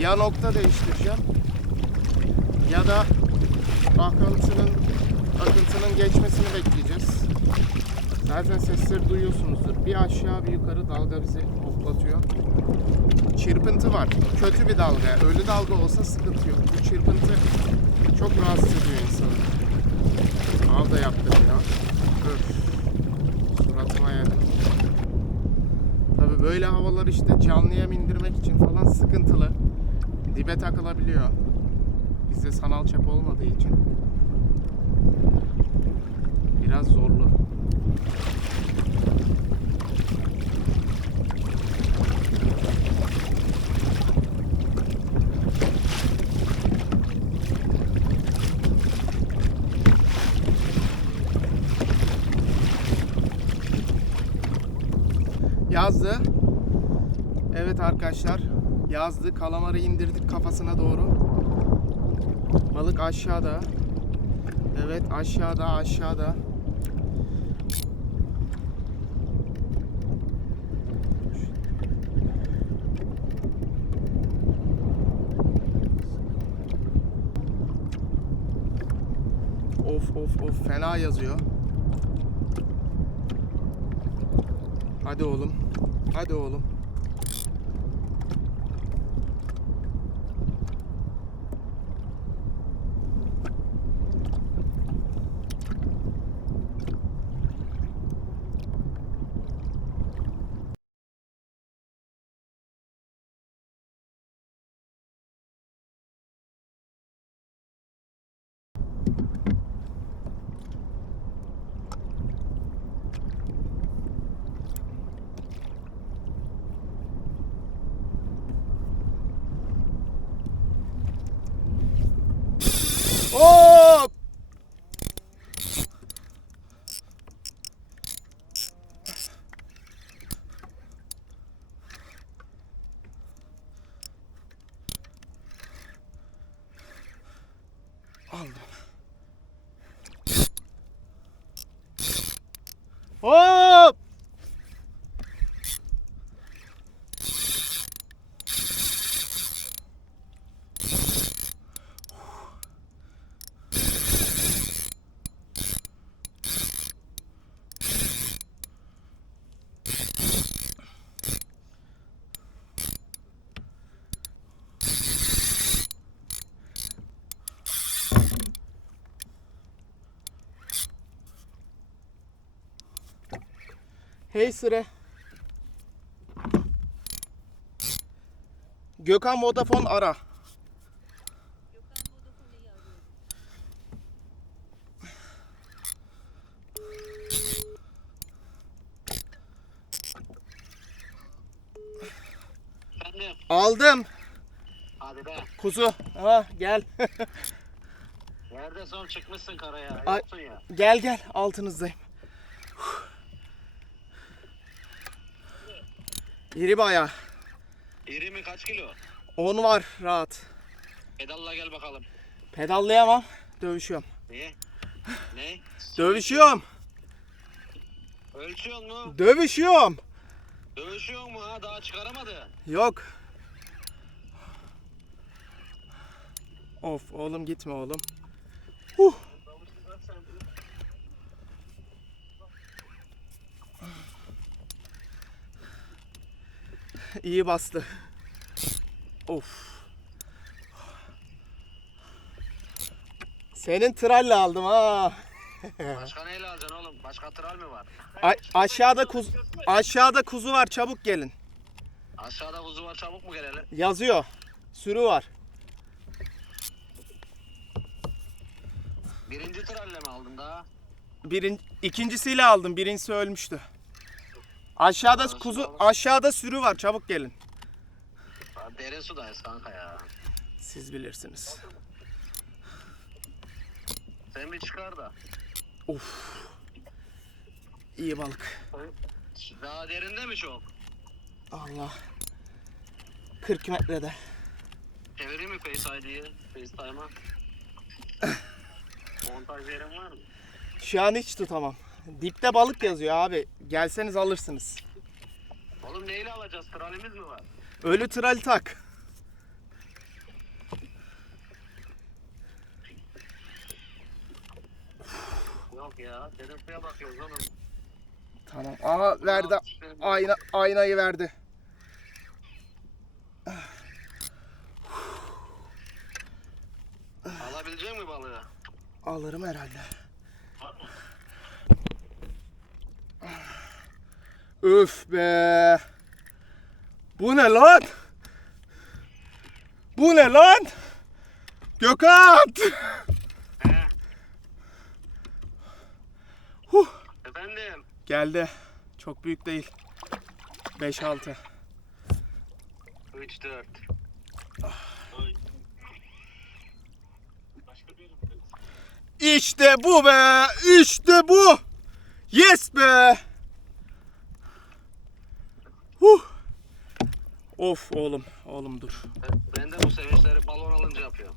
Ya nokta değiştireceğim ya da akıntının akıntının geçmesini bekleyeceğiz. Zaten sesleri duyuyorsunuzdur. Bir aşağı bir yukarı dalga bizi hoplatıyor. Çırpıntı var. Kötü bir dalga. Ölü dalga olsa sıkıntı yok. Bu çırpıntı çok rahatsız ediyor insanı. Av da yaptım ya. Öf. Suratıma yedim. Tabi böyle havalar işte canlıya indirmek için falan sıkıntılı. Dibe takılabiliyor. Bizde sanal çap olmadığı için. Biraz zorlu. Yazdı. Evet arkadaşlar. Yazdı. Kalamarı indirdik kafasına doğru. Balık aşağıda. Evet aşağıda aşağıda. Of of of fena yazıyor. Hadi oğlum. Hadi oğlum. Hey Sıre. Gökhan Vodafone ara. Efendim. Aldım. Hadi be. Kuzu. Ha gel. Nerede son çıkmışsın karaya? Ay- Yoksun ya. gel gel altınızdayım. İri bayağı. İri mi kaç kilo? 10 var rahat. Pedalla gel bakalım. Pedallayamam. Dövüşüyorum. Niye? ne? Dövüşüyorum. Ölçüyor mu? Dövüşüyorum. Dövüşüyor mu ha? Daha çıkaramadı. Yok. Of oğlum gitme oğlum. Huh. İyi bastı. Of. Senin tralle aldım ha. Başka neyle alacaksın oğlum? Başka tral mı var? A- aşağıda kuz aşağıda kuzu var çabuk gelin. Aşağıda kuzu var çabuk mu gelelim? Yazıyor. Sürü var. Birinci tralle mi aldın daha? Birin, ikincisiyle aldım. Birincisi ölmüştü. Aşağıda kuzu aşağıda sürü var. Çabuk gelin. Ha, Derin sudayız kanka ya. Siz bilirsiniz. Sen bir çıkar da. Of. İyi balık. Daha derinde mi çok? Allah. 40 metrede. Çevireyim mi Face ID'yi? FaceTime'a. Montaj yerin var mı? Şu an hiç tutamam. Dipte balık yazıyor abi. Gelseniz alırsınız. Oğlum neyle alacağız? Tralimiz mi var? Ölü tral tak. Yok ya. Senin bakıyoruz oğlum. Tamam. Aa verdi. Ayna, aynayı verdi. Alabilecek mi balığı? Alırım herhalde. Var mı? Öf be. Bu ne lan? Bu ne lan? Gökhan! Huh. Efendim. Geldi. Çok büyük değil. 5-6. 3 4. İşte bu be! İşte bu! Yes be! Huh! Of oğlum, oğlum dur. Ben de bu sevinçleri balon alınca yapıyorum.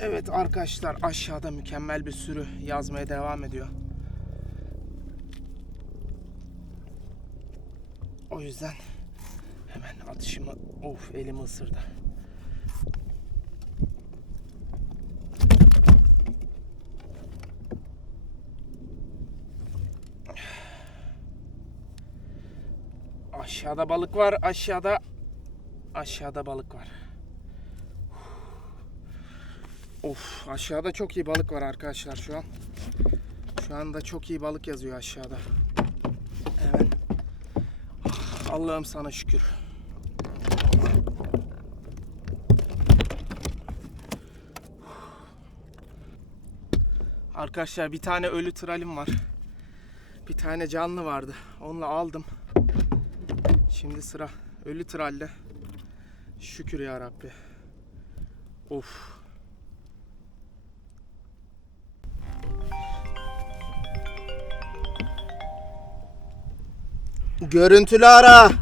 Evet arkadaşlar aşağıda mükemmel bir sürü yazmaya devam ediyor. O yüzden hemen atışımı of elimi ısırdı. Aşağıda balık var aşağıda aşağıda balık var. Of aşağıda çok iyi balık var arkadaşlar şu an. Şu anda çok iyi balık yazıyor aşağıda. Allah'ım sana şükür. Arkadaşlar bir tane ölü tralim var. Bir tane canlı vardı. Onunla aldım. Şimdi sıra ölü tralle. Şükür ya Rabbi. Of. Görüntülü ara. Alo,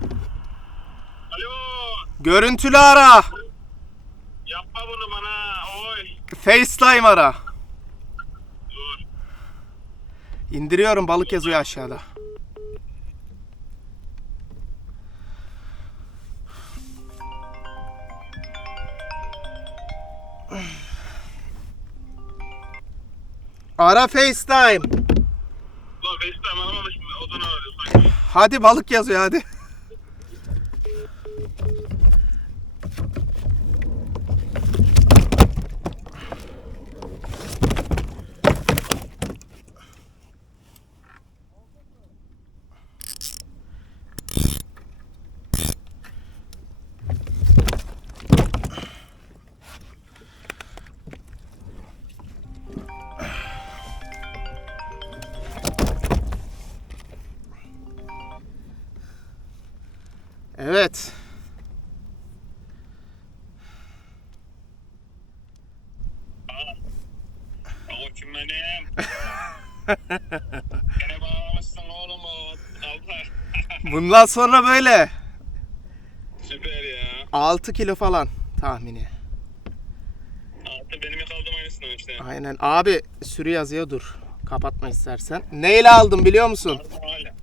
Görüntülü ara. yapma bunu bana. Oy. FaceTime ara. Dur. İndiriyorum balık yazıyor aşağıda. Ara FaceTime. Lan FaceTime alamamış mı? O da ne arıyor sanki? Hadi balık yazıyor hadi. Evet. Koçum benim. Gene bağlamışsın oğlum o. Bundan sonra böyle. Süper ya. 6 kilo falan tahmini. Altı benim yakaladığım aynısından işte. Aynen. Abi sürü yazıyor dur. Kapatma istersen. Neyle aldım biliyor musun? Hala.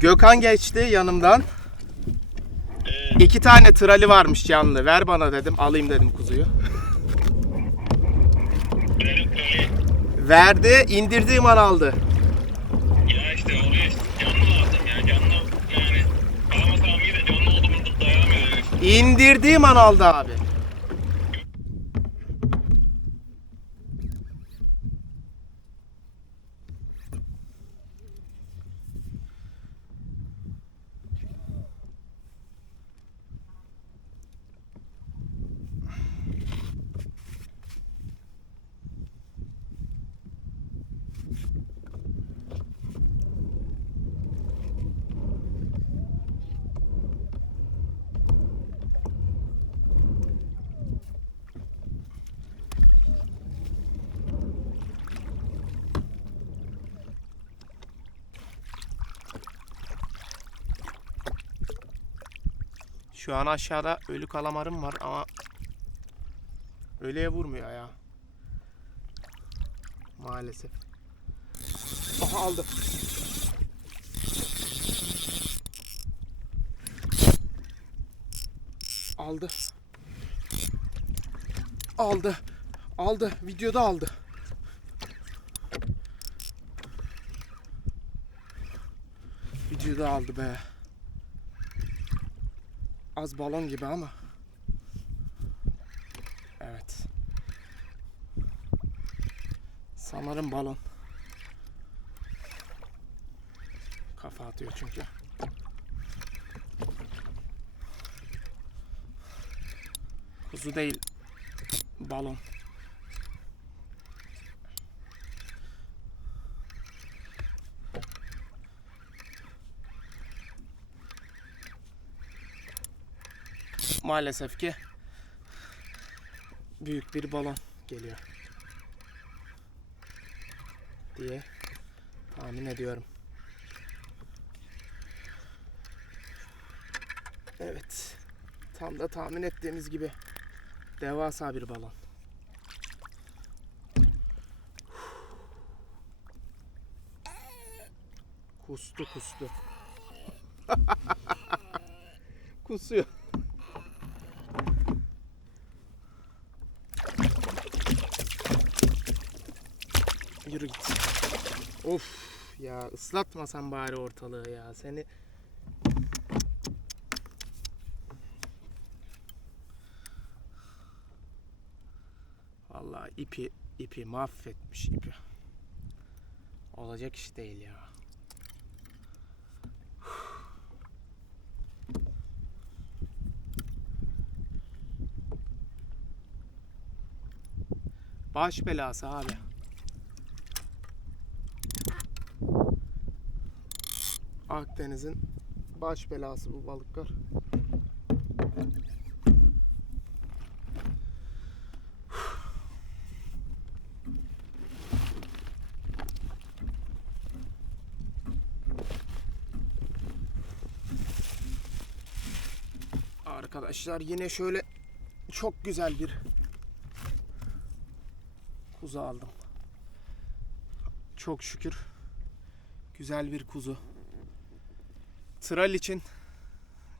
Gökhan geçti yanımdan. İki tane trali varmış canlı. Ver bana dedim. Alayım dedim kuzuyu. Verdi. indirdiğim an aldı. Ya işte oluyor işte. Canlı lazım ya. Canlı yani. Kalamasam iyi de canlı oldu mu dayanamıyor. İndirdiğim an aldı abi. Şu an aşağıda ölü kalamarım var ama ölüye vurmuyor ya. maalesef. Aha aldı. Aldı. Aldı. Aldı. Videoda aldı. Videoda aldı be. Az balon gibi ama. Evet. Sanırım balon. Kafa atıyor çünkü. Kuzu değil. Balon. Maalesef ki büyük bir balon geliyor diye tahmin ediyorum. Evet. Tam da tahmin ettiğimiz gibi devasa bir balon. Kustu kustu. Kusuyor. Yürü git. Of ya ıslatmasan bari ortalığı ya seni. Vallahi ipi ipi mahvetmiş ipi. Olacak iş değil ya. Baş belası abi. Akdeniz'in baş belası bu balıklar. Arkadaşlar yine şöyle çok güzel bir kuzu aldım. Çok şükür güzel bir kuzu. Tral için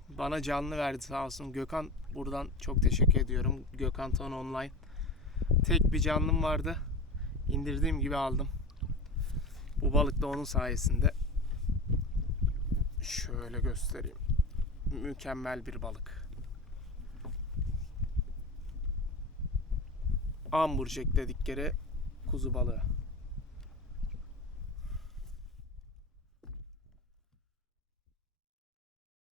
bana canlı verdi sağ olsun. Gökhan buradan çok teşekkür ediyorum. Gökhan Ton Online. Tek bir canlım vardı. İndirdiğim gibi aldım. Bu balık da onun sayesinde. Şöyle göstereyim. Mükemmel bir balık. Amburcek dedikleri kuzu balığı.